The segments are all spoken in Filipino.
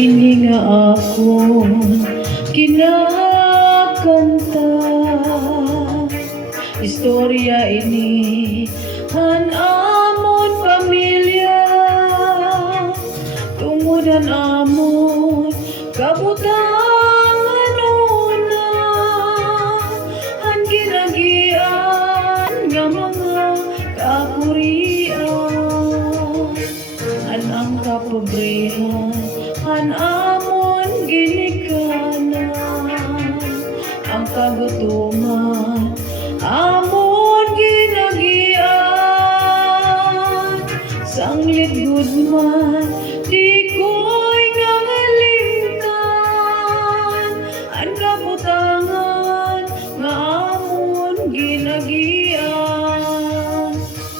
Ini nga ako kinakanta, istorya ini amon pamilya, tumudan amon kabutangan una, ang ginagian nga mga kapurian, ang kapobrehan amon ginikanan, ang kagutuman amon ginagian, sanglit gudman di ko'y ngalimtan, ang kabutangan nga amon ginagian,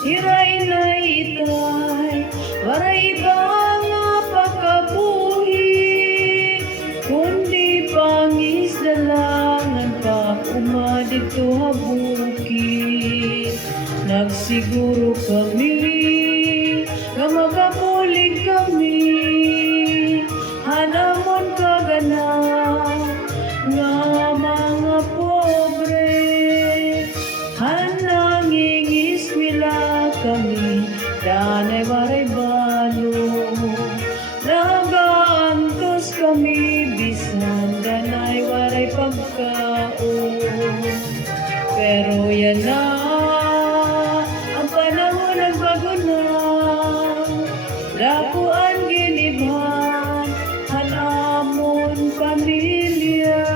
irainay itay waray iba dito habukit, nagsiguro kami nga magabulig kami, hanamon kaganap nga mga pobre, hanangingis mila kami, danay waray balo, nagaantos kami bisan danay waray pagkaon. Pero yan na, ang panahon nagbago na, dakuan ginibhan, hanamon pamilya.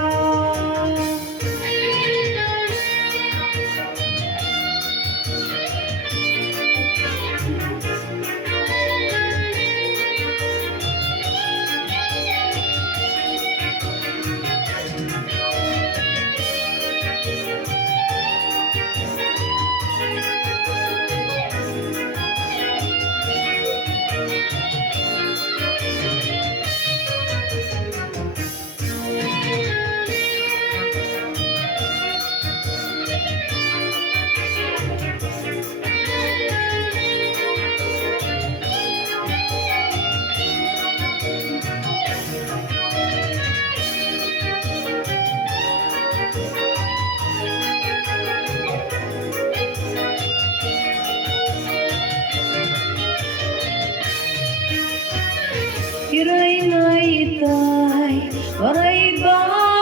Irainay itay waray iba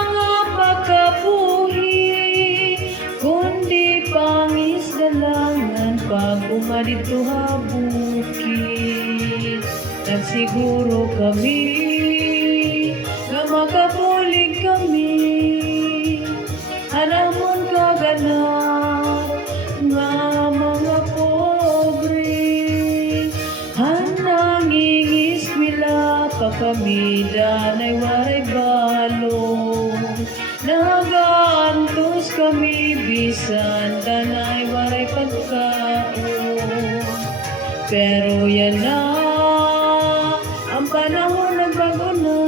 nga pagkabuhi, kundi pangis dalangan pag umadito habukit, nagsiguro kami nga makabulig kami, hanamon kaganap nga mga pobre, hanangingis mila kami danay waray balo, nagaantos kami bisan danay waray pagkaon. Pero yan na, ang panahon nagbago na,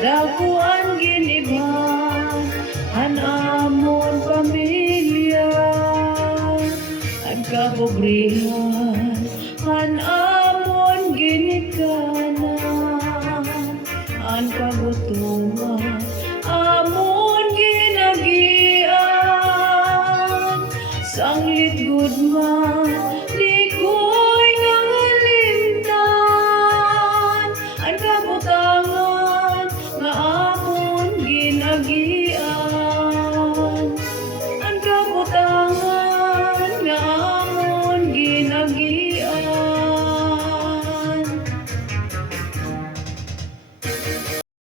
dakuan ginibhan, hanamon pamilya, ang kabobrehan, hanamon ginikanan, ang kagutuman amon ginagian, sanglit gudman di